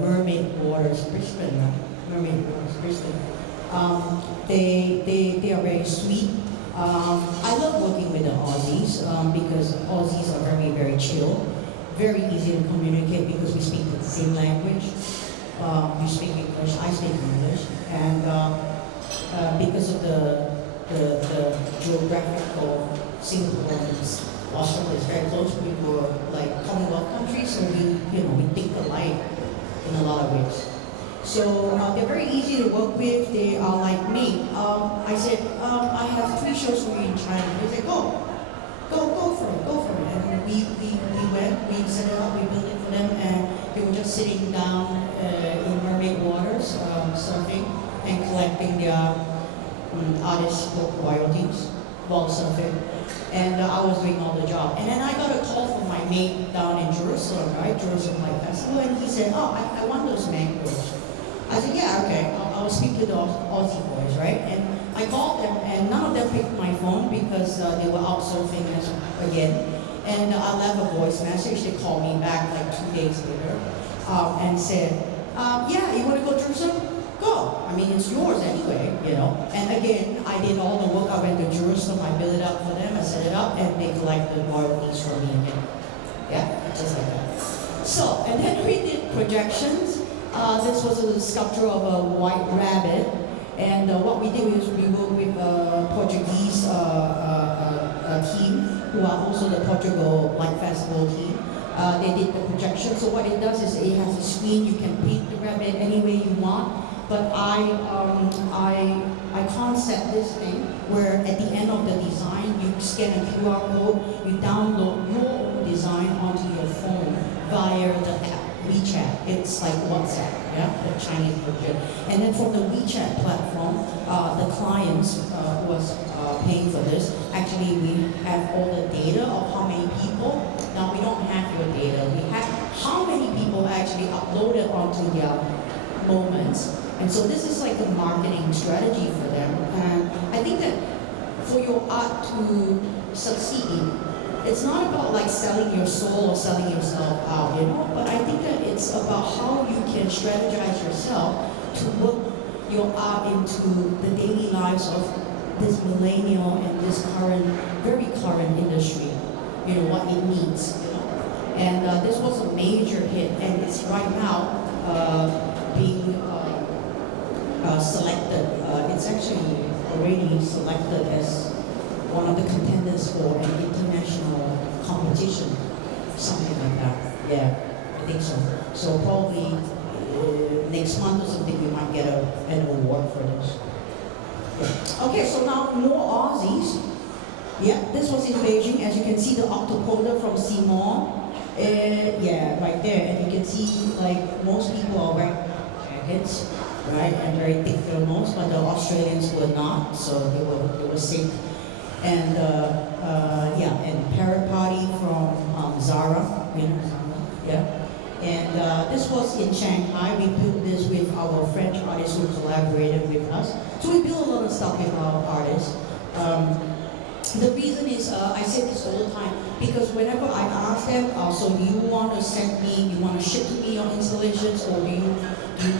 Mermaid Waters, Brisbane, right? Mermaid Waters, Brisbane. They are very sweet. I love working with the Aussies because Aussies are very, very chill, very easy to communicate because we speak the same language. You speak English, I speak English, and because of the geographical Singapore and Australia is very close, we were like Commonwealth countries, so we think alike in a lot of ways. So they're very easy to work with. They are like me. I said, I have 3 shows for you in China. They said, go for it. And we went, we set it up, we built it for them, and they were just sitting down in Mermaid Waters, surfing and collecting their artist book royalties. while surfing. And I was doing all the job. And then I got a call from my mate down in Jerusalem, right? Jerusalem Light Festival. And he said, oh, I want those mangroves. I said, yeah, okay, I'll speak to the Aussie boys, right? And I called them, and none of them picked my phone because they were out surfing again. And I left a voice message. They called me back like 2 days later and said, yeah, you want to go to Jerusalem? Go. I mean, it's yours anyway, you know. And again, I did all the work. I went to Jerusalem, I built it up for them, I set it up, and they collected royalties from me again. Yeah, just like that. So, and then we did projections. This was a sculpture of a white rabbit. And what we did was we worked with a Portuguese team, who are also the Portugal Light Festival team. They did the projection. So what it does is it has a screen. You can paint the rabbit any way you want. But I concept this thing where at the end of the design, you scan a QR code, you download your own design onto your phone via the app WeChat. It's like WhatsApp, yeah, the Chinese version. And then from the WeChat platform, the clients was paying for this. Actually, we have all the data of how many people. Now we don't have your data. We have how many people actually uploaded onto their moments. And so this is like a marketing strategy for them. And I think that for your art to succeed, it's not about like selling your soul or selling yourself out, you know, but I think that it's about how you can strategize yourself to work your art into the daily lives of this millennial and this current, very current industry, you know, what it needs, you know. And this was a major hit, and it's right now being selected. It's actually already selected as one of the contenders for an international competition, something like that. Yeah, I think so. So probably next month or something we might get an award for this. Yeah. Okay, so now more Aussies. Yeah, this was in Beijing. As you can see, the octopoda from Simone. Yeah, right there. And you can see like most people are wearing jackets, right, and very thick thermals, but the Australians were not, so they were sick. And yeah, and Parrot Party from Zara, you know, yeah. And this was in Shanghai. We built this with our French artists who collaborated with us. So we built a lot of stuff with our artists. The reason is, I say this all the time, because whenever I ask them, so do you want to send me, you want to ship to me your installations, or do you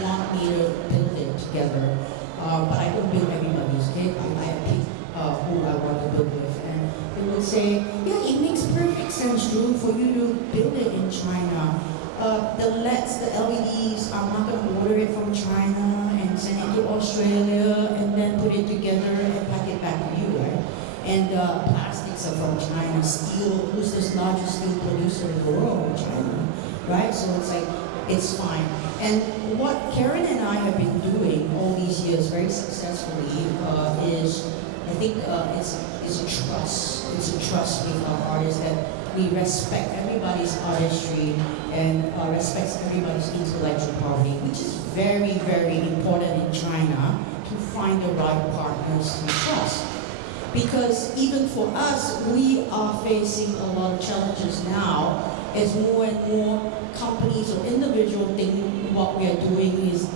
want me to build it together? But I don't build everybody's kit. I pick who I want to build with. And they will say, yeah, it makes perfect sense, Drue, for you to build it in China. The LEDs, the LEDs, I'm not going to order it from China and send it to Australia and then put it together and pack it back to you, right? And plastics are from China. Steel, who's this largest steel producer in the world? China, right? So it's like, it's fine. And what Karen and I have been doing all these years very successfully is, I think it's a trust. It's a trust with our artists that we respect everybody's artistry and respects everybody's intellectual property, which is very, very important in China to find the right partners to trust. Because even for us, we are facing a lot of challenges now as more and more companies or individuals think what we are doing is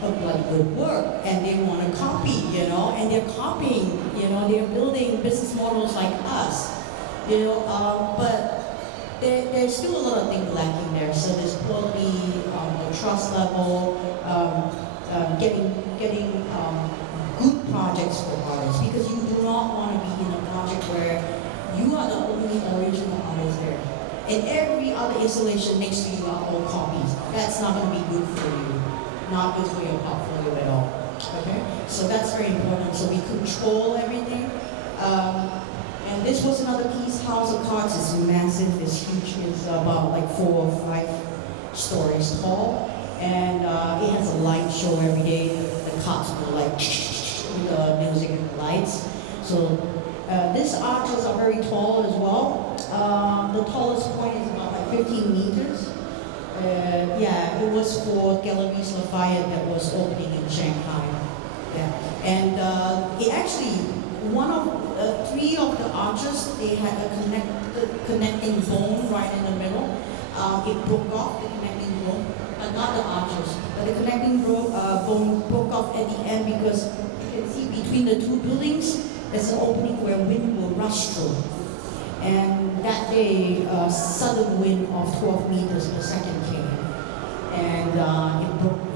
like good work and they want to copy, you know, and they're copying, you know, they're building business models like us, you know, but there's still a lot of things lacking there. So there's quality, the trust level, getting good projects for artists, because you do not want to be in a project where you are the only original artist there. And every other installation next to you are all copies. That's not going to be good for you. Not good for your portfolio at all. Okay? So that's very important. So we control everything. And this was another piece, House of Cards. It's massive, it's huge. It's about like 4 or 5 stories tall. And it has a light show every day. The cards go like with the music and the lights. So these arches are very tall as well. The tallest point is about like 15 meters. Yeah, it was for Galeries Lafayette that was opening in Shanghai. Yeah, and it actually three of the arches, they had a connecting bone right in the middle. It broke off, the connecting bone, not the arches, but the connecting bone broke off at the end because you can see between the two buildings, there's an opening where wind will rush through. And that day, a sudden wind of 12 meters per second came, and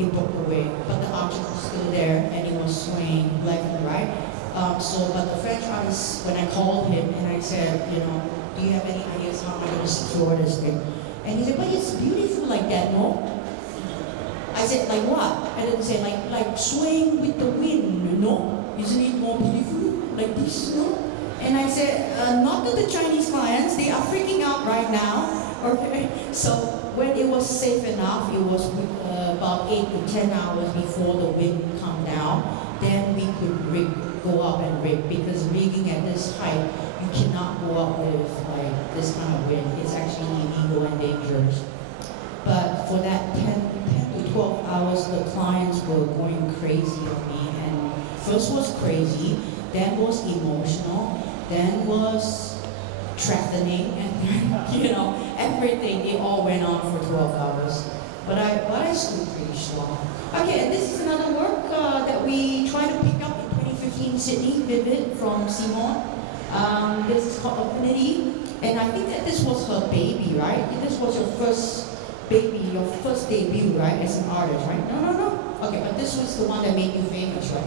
it broke away. But the arches was still there, and it was swaying left and right. But the French artist, when I called him and I said, do you have any ideas how am I going to secure this thing? And he said, but it's beautiful like that, no? I said, like what? And then he said, like swaying with the wind, no? Isn't it more beautiful like this, no? And I said, not to the Chinese clients, they are freaking out right now, okay? So when it was safe enough, it was about 8 to 10 hours before the wind come down, then we could go up and rig, because rigging at this height, you cannot go up with like this kind of wind. It's actually illegal and dangerous. But for that 10 to 12 hours, the clients were going crazy on me, and first was crazy, then was emotional, then was threatening, and everything. It all went on for 12 hours. But I stood pretty strong. Okay, and this is another work that we try to pick up in 2015 Sydney Vivid from Simone. This is called Affinity, and I think that this was her baby, right? This was your first baby, your first debut, right, as an artist, right? No. Okay, but this was the one that made you famous, right?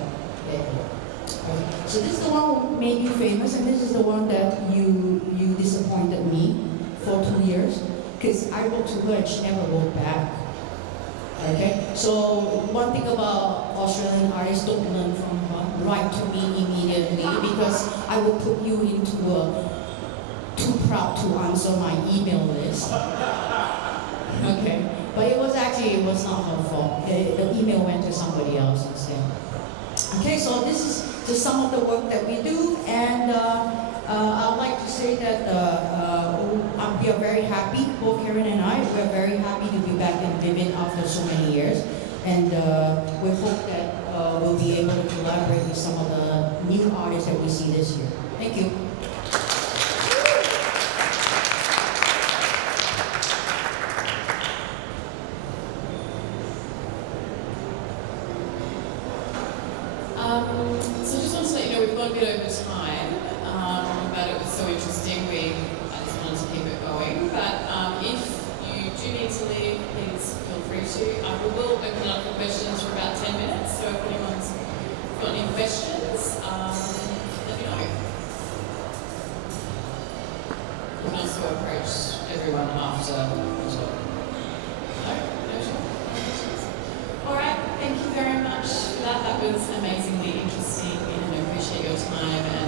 Yeah. Okay. So this is the one who made you famous, and this is the one that you disappointed me for 2 years, because I wrote to her and she never wrote back. Okay, so one thing about Australian artists, don't learn from her. Write to me immediately, because I will put you into a too proud to answer my email list. Okay, but it was not her fault. The email went to somebody else instead. Okay, so this is just some of the work that we do, and I'd like to say that we are very happy, both Karen and I, we are very happy to be back in Vivid after so many years, and we hope that we'll be able to collaborate with some of the new artists that we see this year. Thank you. So I just want to let you know we've gone a bit over time, but it was so interesting. I just wanted to keep it going. But if you do need to leave, please feel free to. We will open it up for questions for about 10 minutes. So if anyone's got any questions, let me know. You can also approach everyone after as well. No questions. All right, thank you very much for that. That was amazingly interesting, and I appreciate your time.